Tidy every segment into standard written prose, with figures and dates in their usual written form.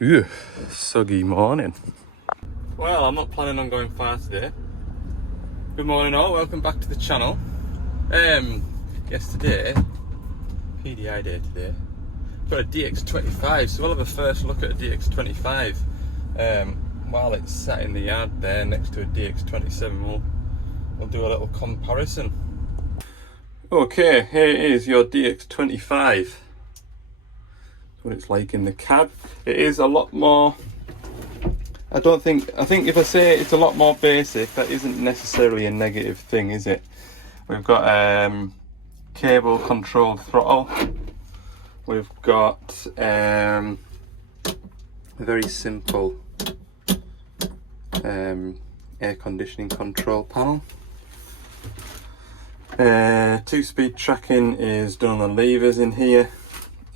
Ew, soggy morning. Well, I'm not planning on going far today. Good morning all, welcome back to the channel. Yesterday, PDI day today, got a DX25, so we'll have a first look at a DX25 while it's sat in the yard there next to a DX27. We'll do a little comparison. Okay, here is your DX25. What it's like in the cab. It is a lot more, I think if I say it's a lot more basic, that isn't necessarily a negative thing, is it? We've got cable controlled throttle. We've got a very simple air conditioning control panel. 2-speed tracking is done on the levers in here.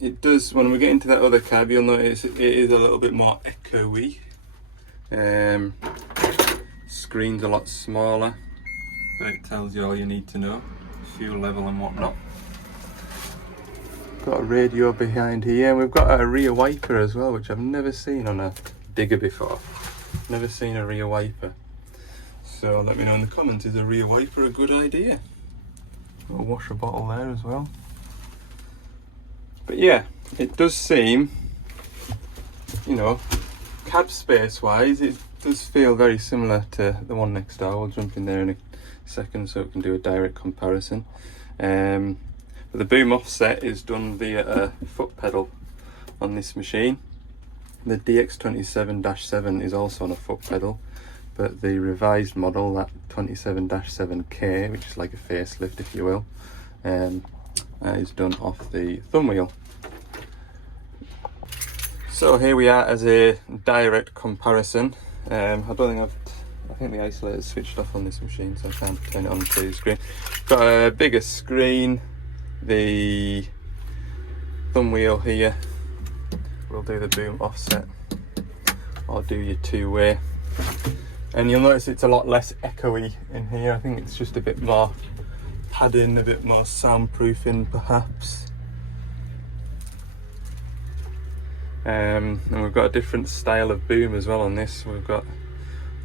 It does, when we get into that other cab, you'll notice it is a little bit more echoey. Screen's a lot smaller, but it tells you all you need to know, fuel level and whatnot. Got a radio behind here, and we've got a rear wiper as well, which I've never seen on a digger before. Never seen a rear wiper. So let me know in the comments, is a rear wiper a good idea? Got a washer bottle there as well. But yeah, it does seem, you know, cab space wise, it does feel very similar to the one next door. We'll jump in there in a second so we can do a direct comparison. But the boom offset is done via a foot pedal on this machine. The DX27-7 is also on a foot pedal, but the revised model, that 27-7K, which is like a facelift if you will, is done off the thumb wheel. So here we are as a direct comparison. I think the isolator's switched off on this machine, so I can't turn it on to the screen. Got a bigger screen. The thumb wheel here will do the boom offset, or do your two-way. And you'll notice it's a lot less echoey in here. I think it's just a bit more padding, a bit more soundproofing perhaps. And we've got a different style of boom as well on this. We've got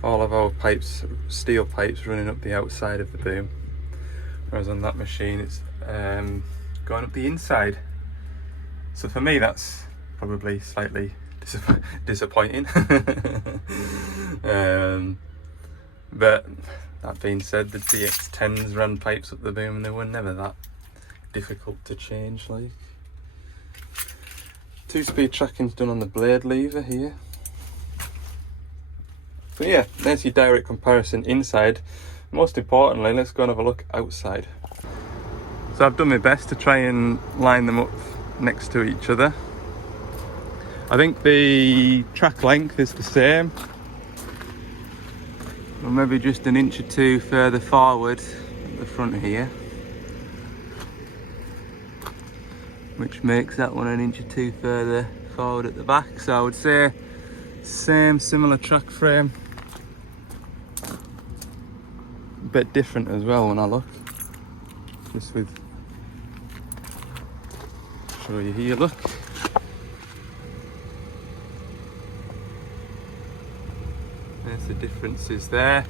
all of our pipes, steel pipes, running up the outside of the boom, whereas on that machine it's going up the inside. So for me that's probably slightly disappointing. But that being said, the DX10s ran pipes up the boom and they were never that difficult to change. Like, 2-speed tracking's done on the blade lever here. But yeah, there's your direct comparison inside. Most importantly, let's go and have a look outside. So I've done my best to try and line them up next to each other. I think the track length is the same, or maybe just an inch or two further forward at the front here, which makes that one an inch or two further forward at the back. So I would say similar track frame, a bit different as well when I look, just with, show you here, look. There's the differences there.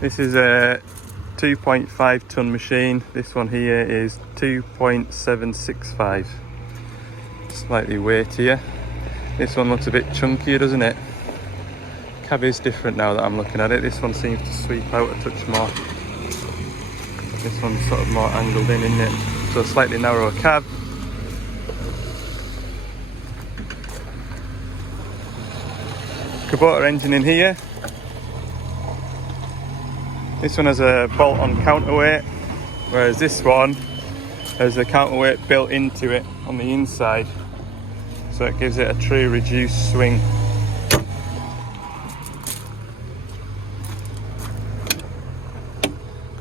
This is a 2.5 ton machine. This one here is 2.765. Slightly weightier. This one looks a bit chunkier, doesn't it? Cab is different now that I'm looking at it. This one seems to sweep out a touch more. This one's sort of more angled in, isn't it? So a slightly narrower cab. Kubota engine in here. This one has a bolt-on counterweight, whereas this one has a counterweight built into it on the inside, so it gives it a true reduced swing.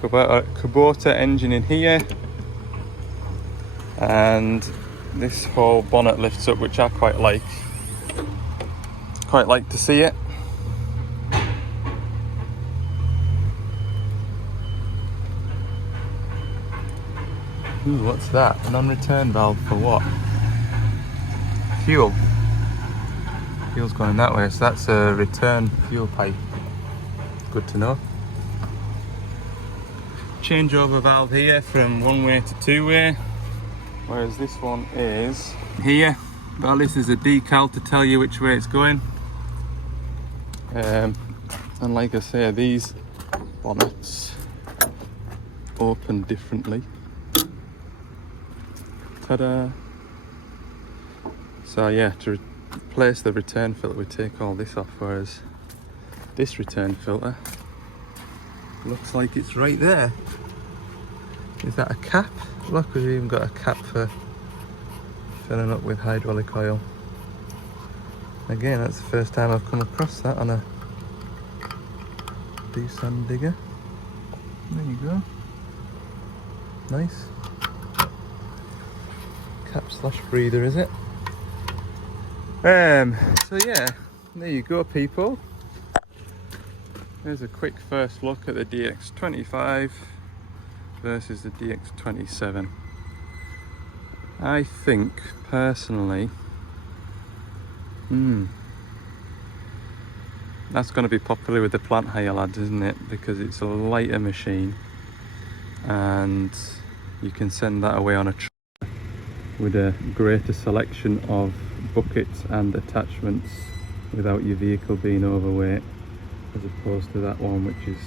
Kubota engine in here, and this whole bonnet lifts up, which I quite like to see it. Ooh, what's that? Non-return valve for what? Fuel fuel's going that way, so that's a return fuel pipe. Good to know. Changeover valve here from one way to two way, whereas this one is here. Well, this is a decal to tell you which way it's going. And like I say, these bonnets open differently. Ta-da! So yeah, to replace the return filter we take all this off, whereas this return filter looks like it's right there. Is that a cap? Look, we've even got a cap for filling up with hydraulic oil. Again, that's the first time I've come across that on a Doosan digger. There you go. Nice. Cap slash breather, is it? So yeah, there you go, people. There's a quick first look at the DX25 versus the DX27. I think, personally, that's going to be popular with the plant hire lads, isn't it? Because it's a lighter machine and you can send that away on a truck with a greater selection of buckets and attachments without your vehicle being overweight, as opposed to that one, which is,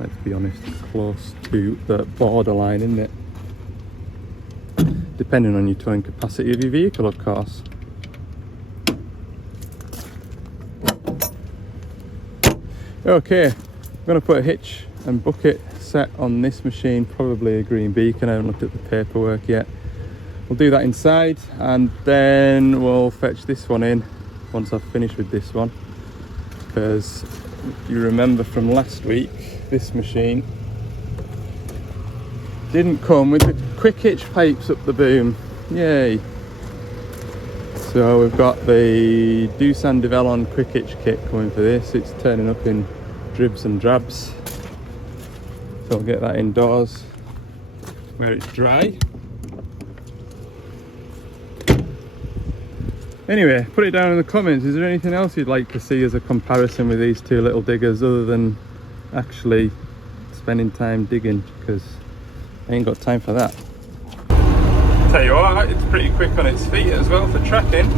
let's be honest, close to the borderline, isn't it? Depending on your towing capacity of your vehicle, of course. Okay, I'm going to put a hitch and bucket set on this machine, probably a green beacon. I haven't looked at the paperwork yet. We'll do that inside and then we'll fetch this one in once I've finished with this one, because if you remember from last week, this machine didn't come with the quick hitch pipes up the boom. Yay! So we've got the Doosan Devellon quick hitch kit coming for this. It's turning up in dribs and drabs, so I'll get that indoors where it's dry. Anyway, put it down in the comments. Is there anything else you'd like to see as a comparison with these two little diggers, other than actually spending time digging, because I ain't got time for that. Tell you what, it's pretty quick on its feet as well for tracking.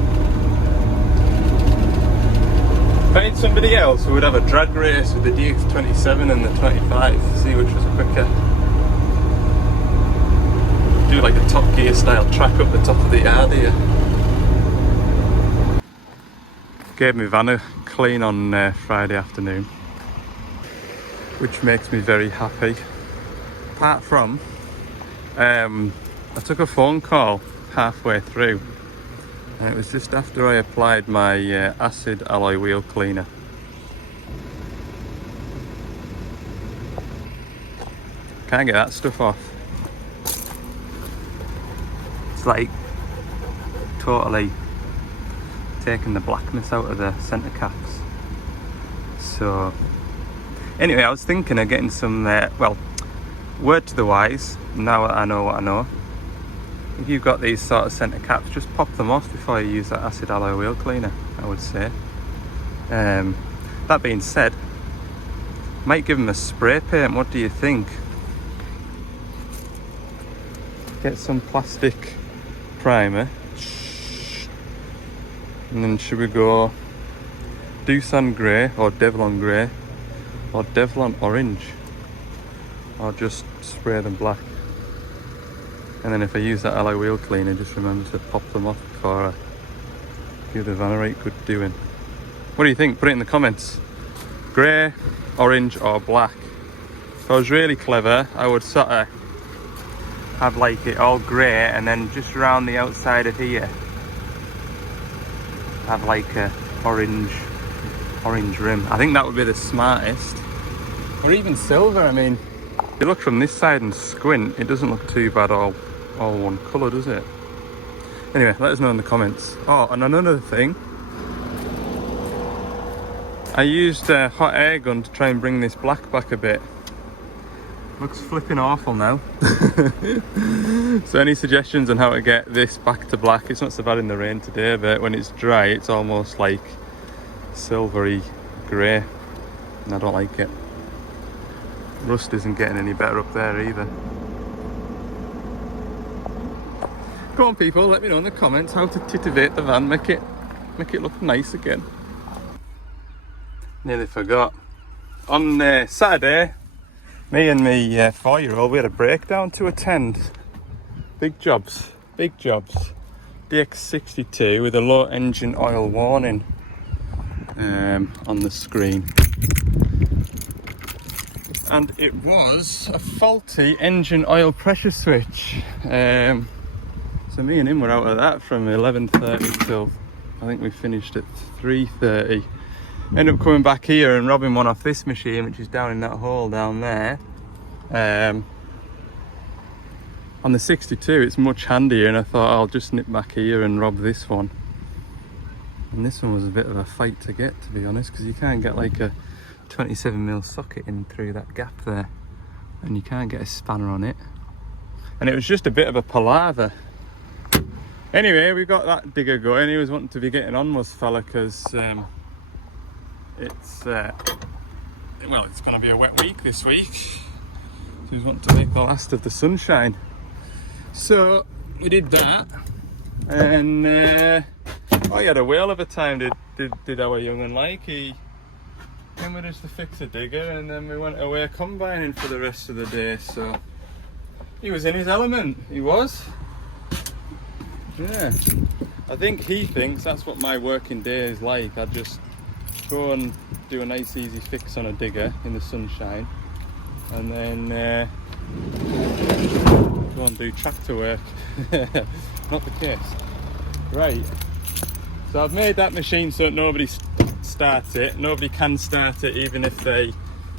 Find somebody else who would have a drag race with the DX27 and the 25, see which was quicker. Do like a Top Gear style track up the top of the yard here. Gave my van a clean on Friday afternoon, which makes me very happy. Apart from, I took a phone call halfway through, and it was just after I applied my acid alloy wheel cleaner. Can't get that stuff off. It's like totally taking the blackness out of the centre caps. So anyway, I was thinking of getting some well, word to the wise, now that I know what I know, if you've got these sort of centre caps, just pop them off before you use that acid alloy wheel cleaner, I would say. That being said, might give them a spray paint. What do you think? Get some plastic primer, and then should we go Doosan grey or Devlon grey or Devlon orange, or just spray them black? And then if I use that alloy wheel cleaner, just remember to pop them off before I give the van a right good doing. What do you think? Put it in the comments. Grey, orange or black. If I was really clever, I would sort of have like it all grey, and then just around the outside of here have like a orange rim. I think that would be the smartest. Or even silver. I mean, if you look from this side and squint, it doesn't look too bad all one colour, does it? Anyway, let us know in the comments. Oh, and another thing, I used a hot air gun to try and bring this black back a bit. Looks flipping awful now. So any suggestions on how to get this back to black? It's not so bad in the rain today, but when it's dry, it's almost like silvery grey, and I don't like it. Rust isn't getting any better up there either. Come on people, let me know in the comments how to titivate the van, make it look nice again. Nearly forgot. On Saturday, me and my 4-year-old, we had a breakdown to attend. Big jobs. DX62 with a low engine oil warning on the screen. And it was a faulty engine oil pressure switch. So me and him were out of that from 11:30 till I think we finished at 3:30. Ended up coming back here and robbing one off this machine, which is down in that hole down there. On the 62 it's much handier, and I thought I'll just nip back here and rob this one. And this one was a bit of a fight to get, to be honest, because you can't get like a 27mm socket in through that gap there, and you can't get a spanner on it, and it was just a bit of a palaver. Anyway, we got that digger going. He was wanting to be getting on, was fella, because it's going to be a wet week this week, so he was wanting to make the last of the sunshine. So we did that, and he had a whale of a time, did our young un. Like, he came with us to fix a digger, and then we went away combining for the rest of the day. So he was in his element, he was. Yeah, I think he thinks that's what my working day is like. I just go and do a nice easy fix on a digger in the sunshine, and then go and do tractor work. Not the case. Right, so I've made that machine so that nobody starts it. Nobody can start it, even if they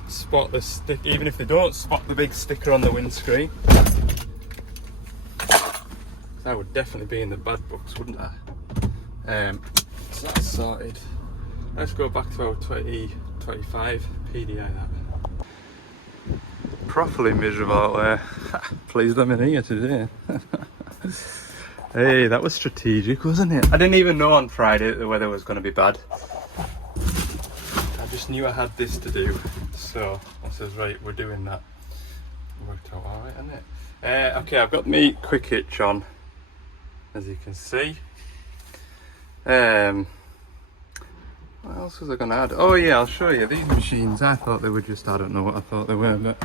spot the stick, even if they don't spot the big sticker on the windscreen. I would definitely be in the bad books, wouldn't I? So that's sorted. Let's go back to our 2025 PDI. That properly miserable out there. Pleased I'm in here today. Hey, that was strategic, wasn't it? I didn't even know on Friday that the weather was going to be bad. I just knew I had this to do, so I says, right, we're doing that. It worked out alright, hasn't it? Okay, I've got my quick hitch on, as you can see. What else was I going to add? Oh yeah, I'll show you. These machines, I thought they were just, I don't know what I thought they were, but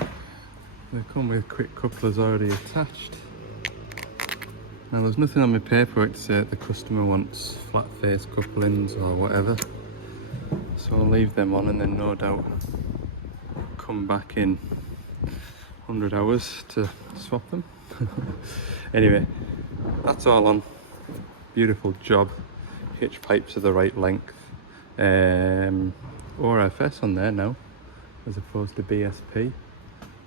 they come with quick couplers already attached. Now there's nothing on my paperwork to say that the customer wants flat face couplings or whatever. So I'll leave them on, and then no doubt come back in 100 hours to swap them. Anyway, that's all on. Beautiful job. Hitch pipes are the right length. RFS on there now, as opposed to BSP.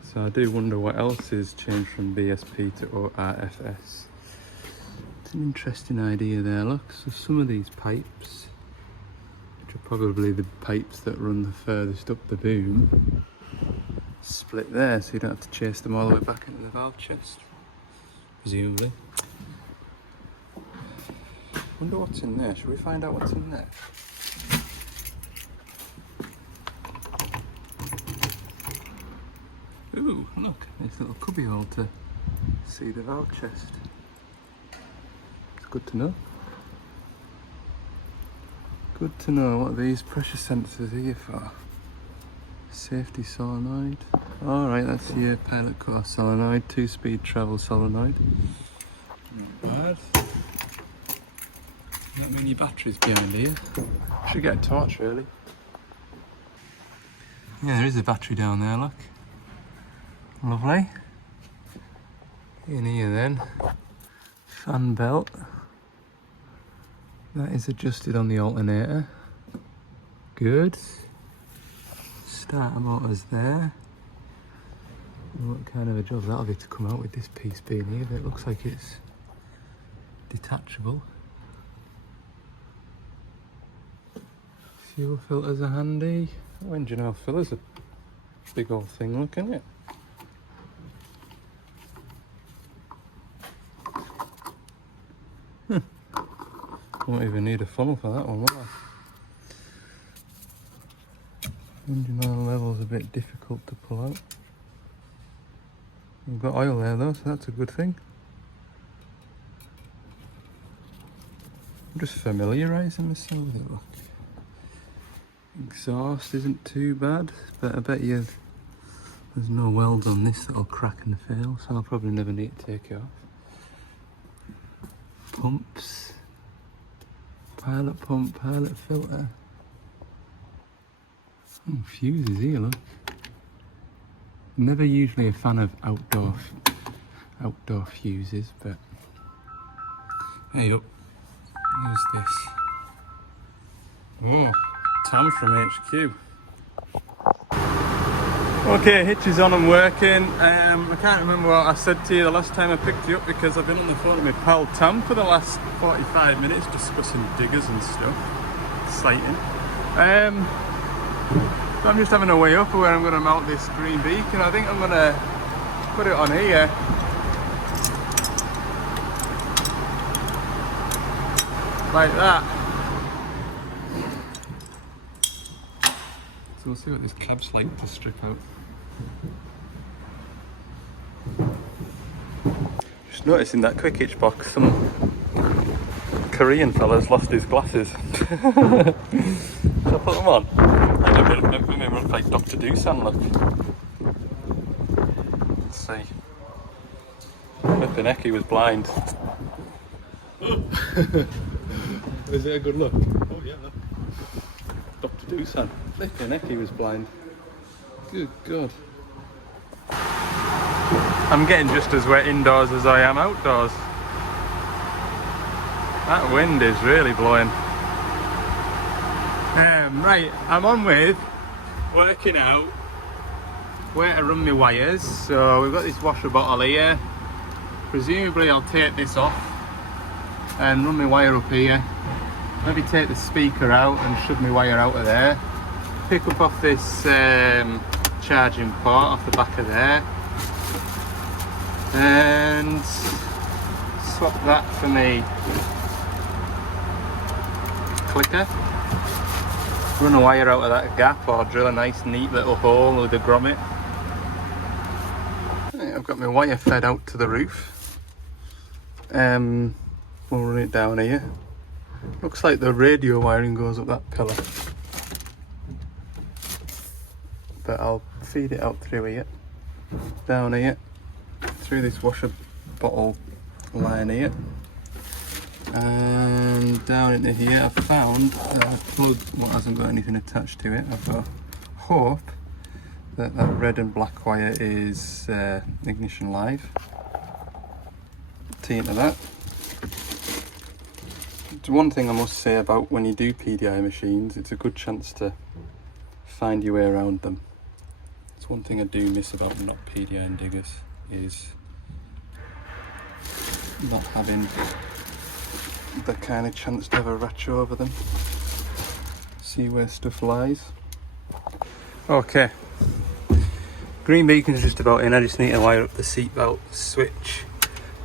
So I do wonder what else is changed from BSP to RFS. It's an interesting idea there, look. So some of these pipes, which are probably the pipes that run the furthest up the boom, split there, so you don't have to chase them all the way back into the valve chest, presumably. Wonder what's in there. Should we find out what's in there? Ooh, look, this little cubby hole to see the valve chest. It's good to know. Good to know what these pressure sensors are here for. Safety solenoid. Alright, that's your pilot core solenoid, 2-speed travel solenoid. Not bad. Not many batteries behind here. Should get a torch really. Yeah, there is a battery down there, look. Lovely. In here then, fan belt. That is adjusted on the alternator. Good. Starter motors there. What kind of a job that'll be to come out with this piece being here, but it looks like it's detachable. Fuel filters are handy. Oh, engine oil filler's a big old thing, look, isn't it? Won't even need a funnel for that one, will I? Engine oil level's a bit difficult to pull out. We've got oil there though, so that's a good thing. I'm just familiarising myself with it, look. Exhaust isn't too bad, but I bet you there's no welds on this that'll crack and fail, so I'll probably never need to take it off. Pumps. Pilot pump, pilot filter. Oh, fuses here, look. Never usually a fan of outdoor fuses, but hey up. Here's this. Oh, Tom from HQ. Okay, hitch is on and working. I can't remember what I said to you the last time I picked you up because I've been on the phone with my pal Tom for the last 45 minutes discussing diggers and stuff. Exciting. So I'm just having a way up where I'm going to mount this green beacon. I think I'm going to put it on here. Like that. So we'll see what this cab's like to strip out. Just noticing that quick hitch box, some Korean fella's lost his glasses. Shall I put them on? Maybe they look like Dr. Doosan, look. Let's see. Flipping heck, he was blind. Is it a good look? Oh yeah, look. Dr. Doosan. Flipping heck, he was blind. Good God. I'm getting just as wet indoors as I am outdoors. That wind is really blowing. Right, I'm on with working out where to run my wires. So we've got this washer bottle here. Presumably I'll take this off and run my wire up here. Maybe take the speaker out and shove my wire out of there. Pick up off this charging port off the back of there. And swap that for me clicker. Run a wire out of that gap or drill a nice neat little hole with a grommet. Right, I've got my wire fed out to the roof. We'll run it down here. Looks like the radio wiring goes up that pillar. But I'll feed it out through here. Down here. Through this washer bottle line here. And down into here I've found a plug what hasn't got anything attached to it. I've got hope that that red and black wire is ignition live. Tee into that. It's one thing I must say about when you do PDI machines, it's a good chance to find your way around them. It's one thing I do miss about not PDI diggers is not having the kind of chance to have a ratchet over them, see where stuff lies. Okay, green beacon's just about in. I just need to wire up the seatbelt switch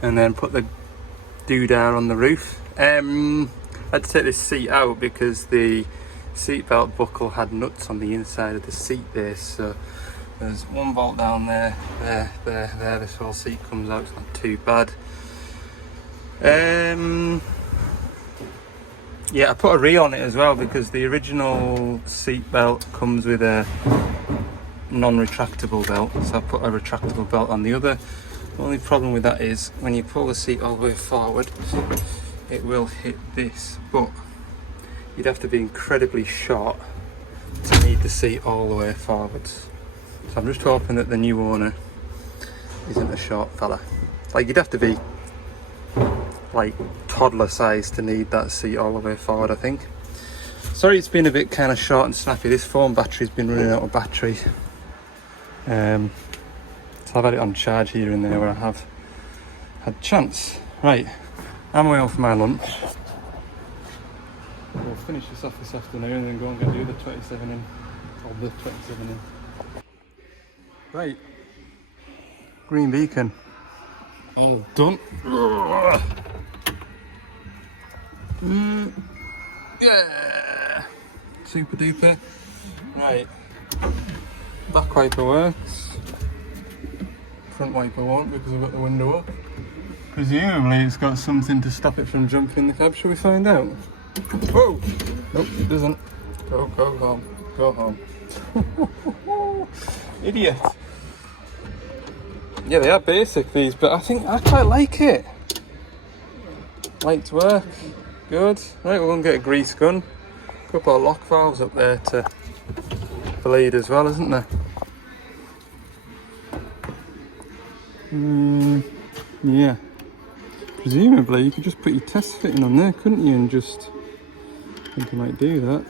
and then put the doodah on the roof. I had to take this seat out because the seatbelt buckle had nuts on the inside of the seat base, so there's one bolt down there, there, this whole seat comes out, it's not too bad. Yeah, I put a reel on it as well because the original seat belt comes with a non-retractable belt, so I put a retractable belt on the other. The only problem with that is when you pull the seat all the way forward, it will hit this, but you'd have to be incredibly short to need the seat all the way forwards. So I'm just hoping that the new owner isn't a short fella. Like, you'd have to be like toddler size to need that seat all the way forward, I think. Sorry it's been a bit kind of short and snappy. This phone battery's been running out of battery. So I've had it on charge here and there where I have had chance. Right, I'm away off for my lunch. We'll finish this off this afternoon and then go and get the other 27 in, or the 27 in. Right, green beacon, all done. Yeah, super duper. Right, Back wiper works. Front wiper won't because I've got the window up. Presumably it's got something to stop it from jumping in the cab. Shall we find out? Whoa! Nope, it doesn't. Go home. Go home. Idiot. Yeah, they are basic, these, but I think I quite like it. Lights work. Good. Right, we're going to get a grease gun. A couple of lock valves up there to bleed as well, isn't there? Yeah. Presumably you could just put your test fitting on there, couldn't you? And just, I think I might do that.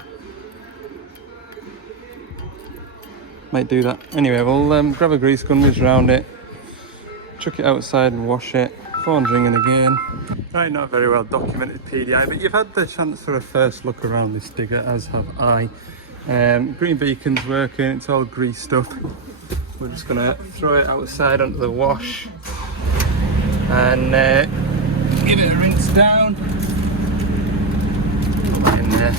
Anyway, we'll grab a grease gun, whiz around it, chuck it outside and wash it. Phone's ringing again. Right, not a very well documented PDI, but you've had the chance for a first look around this digger, as have I. Green beacon's working, it's all greased up. We're just gonna throw it outside onto the wash and give it a rinse down. In there.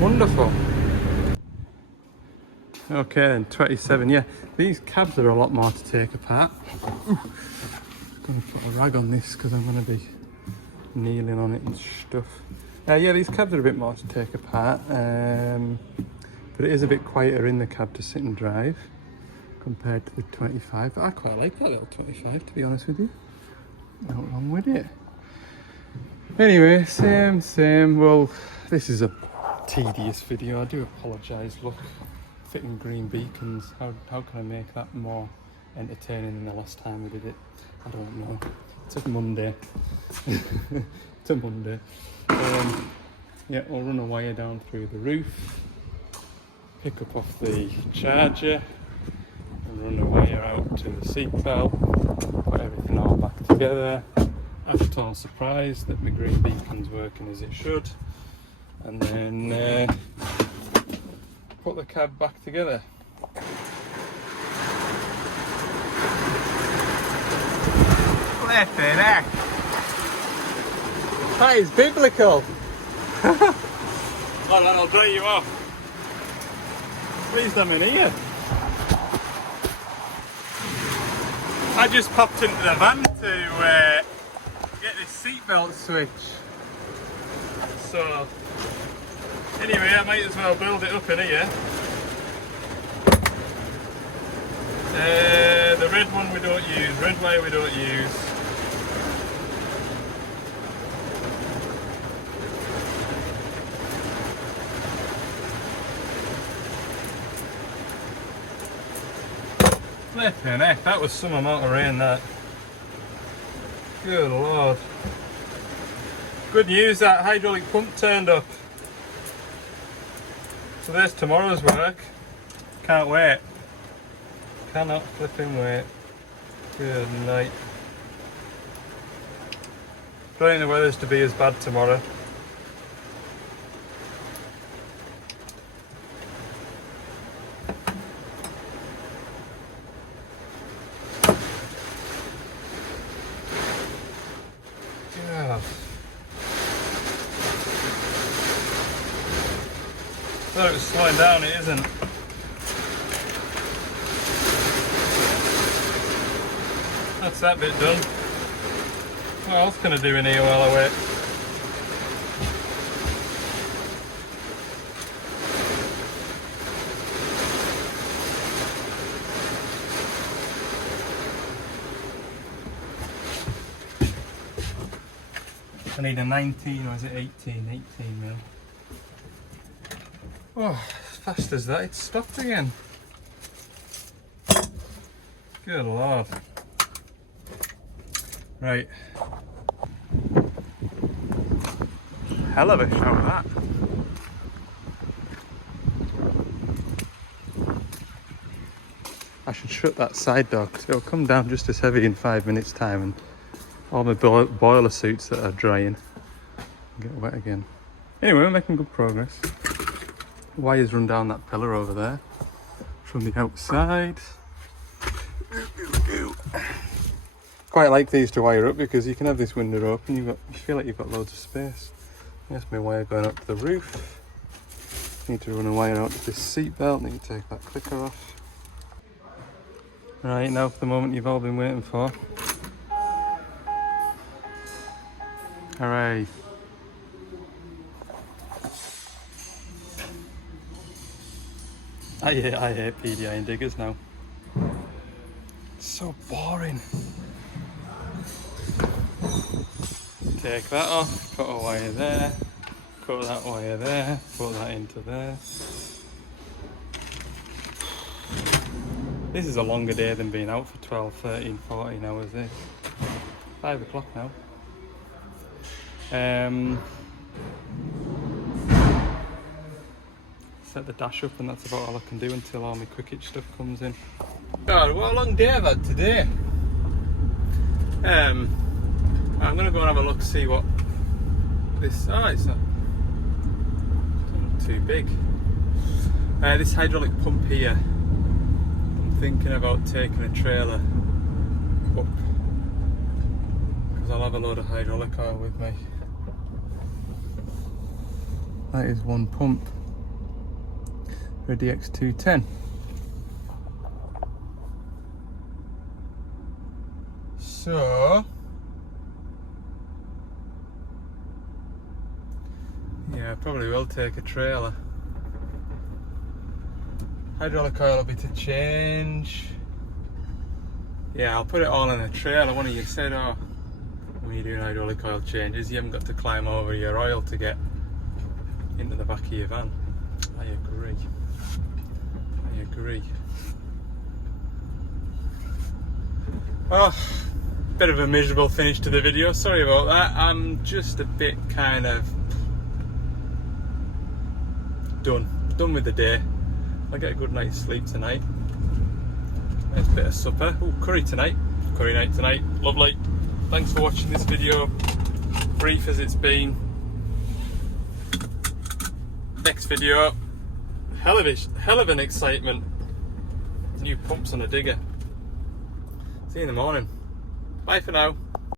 Wonderful. Okay then, 27, yeah. These cabs are a lot more to take apart. Ooh. I'm gonna put a rag on this because I'm gonna be kneeling on it and stuff. Yeah, these cabs are a bit more to take apart, but it is a bit quieter in the cab to sit and drive compared to the 25. I quite like that little 25, to be honest with you. Nothing wrong with it. Anyway, same. Well, this is a tedious video. I do apologise. Look, fitting green beacons. How can I make that more entertaining than the last time we did it? I don't know. It's a Monday. It's a Monday. Yeah, we'll run a wire down through the roof, pick up off the charger, and run a wire out to the seat belt, put everything all back together. Act all surprised that my green beacon's working as it should, and then put the cab back together. Flippin' heck! That is biblical! Well, that'll dry you off. At least I'm in here. I just popped into the van to get this seatbelt switch. So, anyway, I might as well build it up in here. The red one we don't use, red wire we don't use. Flippin' heck, that was some amount of rain, that. Good lord. Good news, that hydraulic pump turned up. So there's tomorrow's work. Can't wait. Cannot flipping wait. Good night. Don't think the weather's to be as bad tomorrow. Thought it was slowing down, it isn't. That's that bit done. What else can I do in here while I wait? I need a 19, or is it 18? 18 mil. Oh, as fast as that, it's stopped again. Good lord. Right. Hell of a show, that. I should shut that side door because it'll come down just as heavy in 5 minutes time, and all my boiler suits that are drying get wet again. Anyway, we're making good progress. Wires run down that pillar over there from the outside. Quite like these to wire up because you can have this window open, you feel like you've got loads of space. There's my wire going up to the roof. Need to run a wire out to this seat belt, need to take that clicker off. Right, now for the moment you've all been waiting for. Hooray. I hate PDI and diggers now. It's so boring. Take that off, put a wire there, cut that wire there, put that into there. This is a longer day than being out for 12, 13, 14 hours there. 5 o'clock now. Set the dash up and that's about all I can do until all my quick itch stuff comes in. God, what a long day I've had today. I'm going to go and have a look, see what this... Oh, it's not too big. This hydraulic pump here, I'm thinking about taking a trailer up because I'll have a load of hydraulic oil with me. That is one pump for a DX210. So yeah, I probably will take a trailer. Hydraulic oil will be to change. Yeah, I'll put it all in a trailer. One of you said, oh, when you're doing hydraulic oil changes, you haven't got to climb over your oil to get into the back of your van. I agree. I agree. Well, bit of a miserable finish to the video. Sorry about that. I'm just a bit kind of done with the day. I'll get a good night's sleep tonight. Nice bit of supper. Oh, curry tonight. Curry night tonight. Lovely. Thanks for watching this video. Brief as it's been. Next video. Hell of an excitement. New pumps on a digger. See you in the morning. Bye for now.